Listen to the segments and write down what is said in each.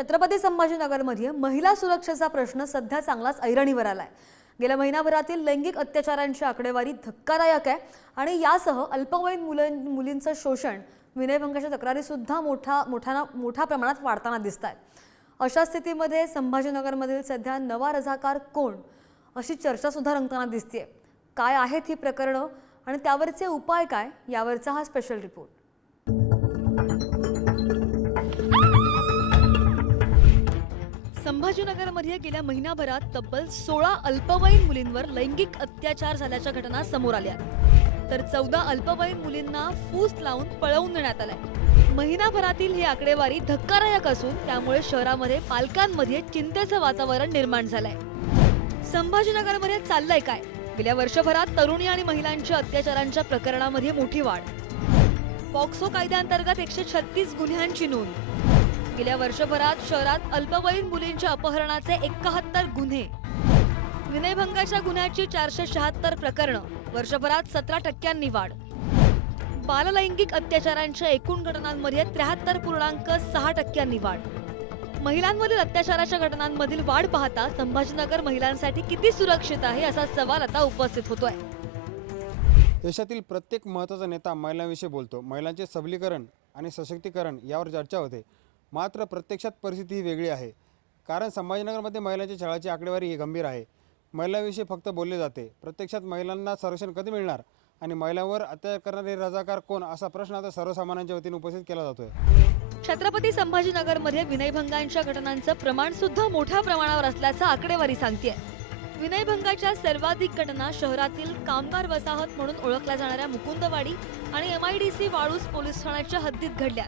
छत्रपती संभाजीनगरमध्ये महिला सुरक्षेचा प्रश्न सध्या चांगलाच ऐरणीवर आलाय. गेल्या महिनाभरातील लैंगिक अत्याचारांची आकडेवारी धक्कादायक आहे आणि यासह अल्पवयीन मुलं मुलींचं शोषण विनयभंगाच्या तक्रारी सुद्धा मोठा मोठ्या मोठ्या प्रमाणात वाढताना दिसत आहेत अशा स्थितीमध्ये संभाजीनगरमधील सध्या नवा रझाकार कोण? अशी चर्चासुद्धा रंगताना दिसते काय आहेत ही प्रकरणं आणि त्यावरचे उपाय काय? यावरचा हा स्पेशल रिपोर्ट संभाजीनगरमध्ये गेल्या महिनाभरात तब्बल सोळा अल्पवयीन मुलींवर लैंगिक अत्याचार झाल्याच्या घटना समोर आल्या. तर चौदा अल्पवयीन मुलींना फूस लावून पळवून नेण्यात आलंय. महिनाभरातील ही आकडेवारी धक्कादायक असून त्यामुळे शहरामध्ये पालकांमध्ये चिंतेचं वातावरण निर्माण झालंय. संभाजीनगरमध्ये चाललंय काय? गेल्या वर्षभरात तरुणी आणि महिलांच्या अत्याचारांच्या प्रकरणामध्ये मोठी वाढ. पॉक्सो कायद्याअंतर्गत एकशे छत्तीस गुन्ह्यांची नोंद. गेल्या वर्षभरात शहरात अल्पवयीन मुलींच्या अपहरणाचे एकाहत्तर गुन्हे. विनयभंगाच्या गुन्ह्याची चारशे शहात्तर प्रकरणं. वर्षभरात सतरा टक्क्यांनी वाढ. बाललैंगिक अत्याचारांच्या एकूण घटनांमध्ये त्र्याहत्तर पूर्णांक सहा टक्क्यांनी वाढ. महिलांवरील अत्याचाराच्या घटनांमधील वाढ पाहता संभाजीनगर महिलांसाठी किती सुरक्षित आहे असा सवाल आता उपस्थित होतोय. देशातील प्रत्येक महत्त्वाचा नेता महिलांविषयी बोलतो. महिलांचे सबलीकरण आणि सशक्तीकरण यावर चर्चा होते. मात्र प्रत्यक्षात परिस्थिती ही वेगळी आहे. कारण संभाजीनगरमध्ये महिलांच्या छळाची आकडेवारी ही गंभीर आहे. महिलांविषयी फक्त बोलले जाते. प्रत्यक्षात महिलांना संरक्षण कधी मिळणार आणि महिलांवर अत्याचार करणारे रजाकार कोण असा प्रश्न आता सर्वसामान्यांच्या वतीने उपस्थित केला जातोय. छत्रपती संभाजीनगरमध्ये विनयभंगांच्या घटनांचं प्रमाण सुद्धा मोठ्या प्रमाणावर असल्याचं आकडेवारी सांगते विनयभंगाच्या सर्वाधिक घटना शहरातील कामगार वसाहत म्हणून ओळखल्या जाणाऱ्या मुकुंदवाडी आणि एमआयडीसी वाळूस पोलीस ठाण्याच्या हद्दीत घडल्या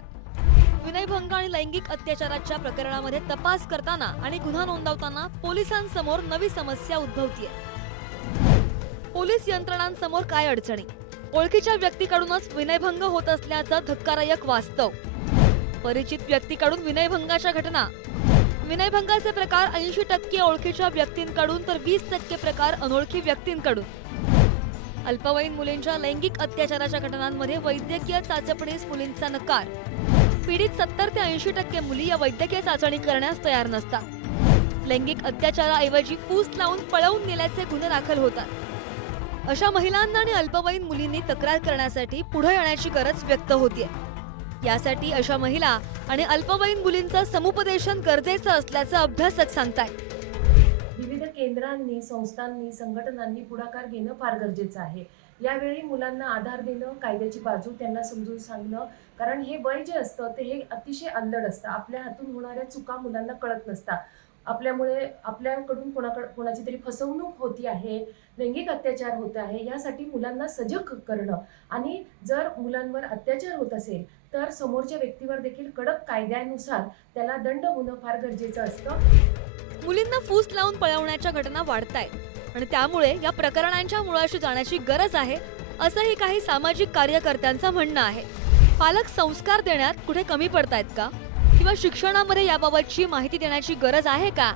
विनयभंग आणि लैंगिक अत्याचाराच्या प्रकरणामध्ये तपास करताना आणि गुन्हा नोंदवताना पोलिसांसमोर नवी समस्या उद्भवतीये. पोलीस यंत्रणांसमोर काय अडचणी? ओळखीच्या व्यक्तीकडूनच विनयभंग होत असल्याचं धक्कादायक वास्तव. परिचित व्यक्तीकडून विनयभंगाच्या घटना. विनयभंगाचे प्रकार ऐंशी टक्के ओळखीच्या व्यक्तींकडून तर वीस टक्के प्रकार अनोळखी व्यक्तींकडून. अल्पवयीन मुलींच्या लैंगिक अत्याचाराच्या घटनांमध्ये वैद्यकीय चाचपणीस मुलींचा नकार. पीडित सत्तर ते ऐंशी टक्के मुली या वैद्यकीय चाचणी करण्यास तयार नसतात. लैंगिक अत्याचाराऐवजी फूस लावून पळवून नेल्याचे गुन्हे दाखल होतात. अशा महिलांना आणि अल्पवयीन मुलींनी तक्रार करण्यासाठी पुढे येण्याची गरज व्यक्त होतीये. यासाठी अशा महिला आणि अल्पवयीन मुलींचं समुपदेशन गरजेचं असल्याचं अभ्यासक सांगतायत. विविध केंद्रांनी संस्थांनी संघटनांनी पुढाकार घेणं फार गरजेचं आहे. यावेळी मुलांना आधार देणं कायद्याची बाजू त्यांना समजून सांगणं कारण हे वय जे असतं ते हे अतिशय अल्लड असतं. आपल्या हातून होणाऱ्या चुका मुलांना कळत नसतात. आपल्यामुळे आपल्याकडून कोणाकडे कोणाची तरी फसवणूक होती आहे लैंगिक अत्याचार होत आहे यासाठी मुलांना सजग करणं. आणि जर मुलांवर अत्याचार होत असेल तर समोरच्या व्यक्तीवर देखील कडक कायद्यानुसार त्याला दंड होणं फार गरजेचं असतं. मुलींना फूस लावून पळवण्याच्या घटना वाढतायत. आणि त्यामुळे या प्रकरणांच्या मुळाशी जाण्याची गरज आहे असंही काही सामाजिक कार्यकर्त्यांचं म्हणणं आहे. पालक संस्कार देण्यात कुठे कमी पडतायत का? किंवा शिक्षणामध्ये याबाबतची माहिती देण्याची गरज आहे का?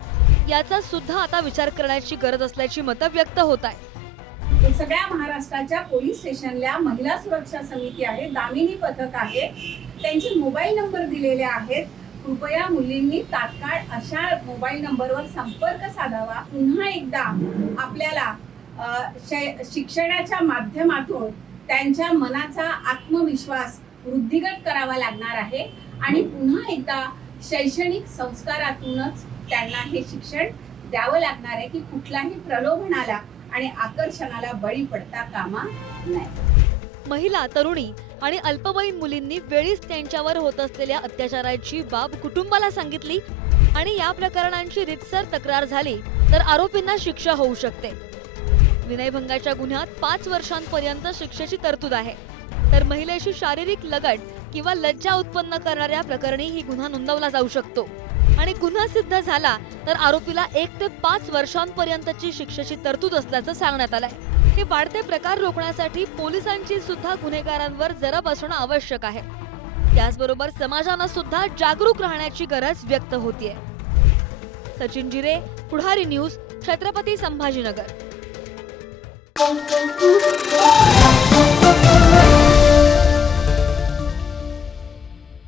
याचा सुद्धा आता विचार करण्याची गरज असल्याची मतं व्यक्त होत आहे सगळ्या महाराष्ट्राच्या पोलीस स्टेशनला महिला सुरक्षा समिती आहे दामिनी पथक आहे. त्यांचे मोबाईल नंबर दिलेले आहेत. कृपया मुलींनी तात्काळ अशा मोबाईल नंबरवर संपर्क साधावा. पुन्हा एकदा आपल्याला शै- शिक्षणाच्या माध्यमातून त्यांच्या मनाचा आत्मविश्वास वृद्धिगत करावा लागणार आहे. आणि पुन्हा एकदा शैक्षणिक संस्कारातूनच त्यांना हे शिक्षण द्यावं लागणार आहे की कुठल्याही प्रलोभनाला आणि आकर्षणाला बळी पडता कामा नाही महिला तरुणी आणि अल्पवयीन मुलींनी वेळीच त्यांच्यावर होत असलेल्या अत्याचाराची बाब कुटुंबाला सांगितली आणि या प्रकरणांची रितसर तक्रार झाली तर आरोपींना शिक्षा होऊ शकते. विनयभंगाच्या गुन्ह्यात पाच वर्षांपर्यंत शिक्षेची तरतूद आहे. तर महिलेशी शारीरिक लगट किंवा लज्जा उत्पन्न करणाऱ्या प्रकरणी ही गुन्हा नोंदवला जाऊ शकतो. आणि गुन्हा सिद्ध झाला तर आरोपीला एक ते पाच वर्षांपर्यंतची शिक्षेची तरतूद असल्याचं सांगण्यात आलंय. हे वाढते प्रकार रोखण्यासाठी पोलिसांची सुद्धा गुन्हेगारांवर जरब असणं आवश्यक आहे. त्याचबरोबर समाजानं सुद्धा जागरूक राहण्याची गरज व्यक्त होतीये. सचिन जिरे पुढारी न्यूज छत्रपती संभाजीनगर.